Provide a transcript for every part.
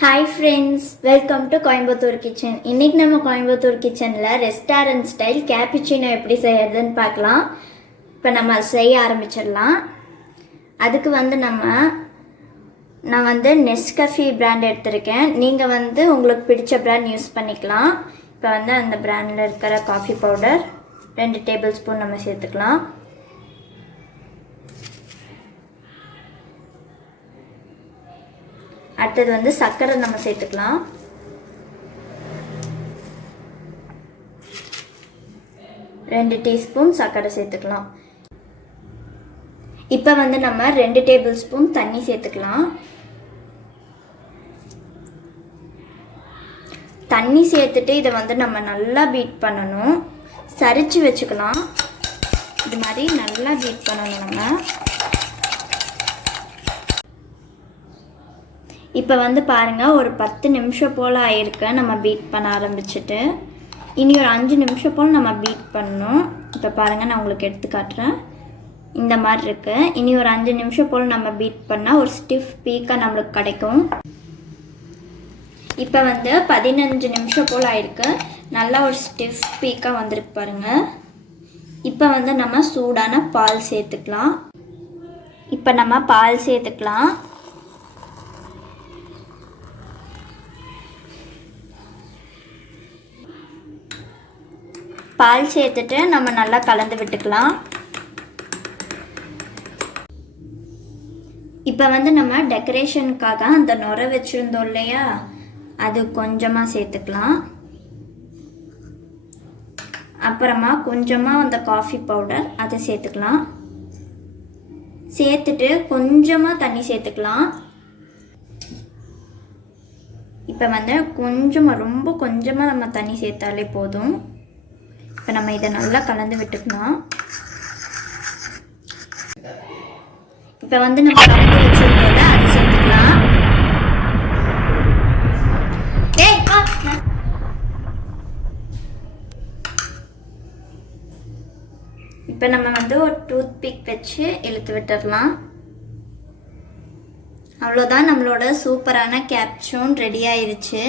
Hi friends, welcome to Coimbatore Kitchen. இன்னைக்கு நம்ம கோயம்புத்தூர் கிச்சன்ல ரெஸ்டாரண்ட் ஸ்டைல் கேப்புச்சினோ எப்படி செய்யறதுன்னு பார்க்கலாம். இப்போ நம்ம செய்ய ஆரம்பிச்சிடலாம். அதுக்கு நான் நெஸ்கஃபே பிராண்ட் எடுத்திருக்கேன். நீங்கள் உங்களுக்கு பிடிச்ச பிராண்ட் யூஸ் பண்ணிக்கலாம். இப்போ அந்த பிராண்டில் இருக்கிற காஃபி பவுடர் 2 டேபிள் ஸ்பூன் நம்ம சேர்த்துக்கலாம். அடுத்தது சர்க்கரை நம்ம சேர்த்துக்கலாம். ரெண்டு டீஸ்பூன் சர்க்கரை சேர்த்துக்கலாம். இப்போ நம்ம 2 டேபிள் ஸ்பூன் தண்ணி சேர்த்துக்கலாம். தண்ணி சேர்த்துட்டு இதை நம்ம நல்லா பீட் பண்ணணும். சரிச்சு வச்சுக்கலாம். இது மாதிரி நல்லா பீட் பண்ணணும் நம்ம. இப்போ பாருங்கள், ஒரு 10 நிமிஷம் போல் ஆயிருக்கு நம்ம பீட் பண்ண ஆரம்பிச்சுட்டு. இனி ஒரு 5 நிமிஷம் போல் நம்ம பீட் பண்ணணும். இப்போ பாருங்கள், நான் உங்களுக்கு எடுத்து காட்டுறேன். இந்த மாதிரி இருக்குது. இனி ஒரு 5 நிமிஷம் போல் நம்ம பீட் பண்ணால் ஒரு ஸ்டிஃப் பீக்காக நம்மளுக்கு கிடைக்கும். இப்போ 15 நிமிஷம் போல் ஆயிருக்கு. நல்லா ஒரு ஸ்டிஃப் பீக்காக வந்திருக்கு பாருங்கள். இப்போ நம்ம சூடான பால் சேர்த்துக்கலாம். இப்போ நம்ம பால் சேர்த்துக்கலாம். பால் சேர்த்துட்டு நம்ம நல்லா கலந்து விட்டுக்கலாம். இப்போ நம்ம டெக்கரேஷனுக்காக அந்த நுரை வச்சுருந்தோம் இல்லையா, அது கொஞ்சமாக சேர்த்துக்கலாம். அப்புறமா கொஞ்சமாக அந்த காஃபி பவுடர் அதை சேர்த்துக்கலாம். சேர்த்துட்டு கொஞ்சமாக தண்ணி சேர்த்துக்கலாம். இப்போ கொஞ்சமாக, ரொம்ப கொஞ்சமாக நம்ம தண்ணி சேர்த்தாலே போதும். இப்போ நம்ம இதை நல்லா கலந்து விட்டுக்கலாம். இப்போ நம்ம கலந்து வச்சிருக்கோம்ல, அது சேர்த்துக்கலாம். இப்போ நம்ம ஒரு டூத் பிக் வச்சு இழுத்து விட்டுடலாம். அவ்வளோதான், நம்மளோட சூப்பரான கேப்சூன் ரெடி ஆயிருச்சு.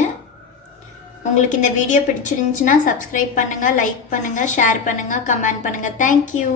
உங்களுக்கு இந்த வீடியோ பிடிச்சிருந்துச்சுன்னா சப்ஸ்கிரைப் பண்ணுங்கள், லைக் பண்ணுங்கள், ஷேர் பண்ணுங்கள், கமெண்ட் பண்ணுங்கள். தேங்க்யூ.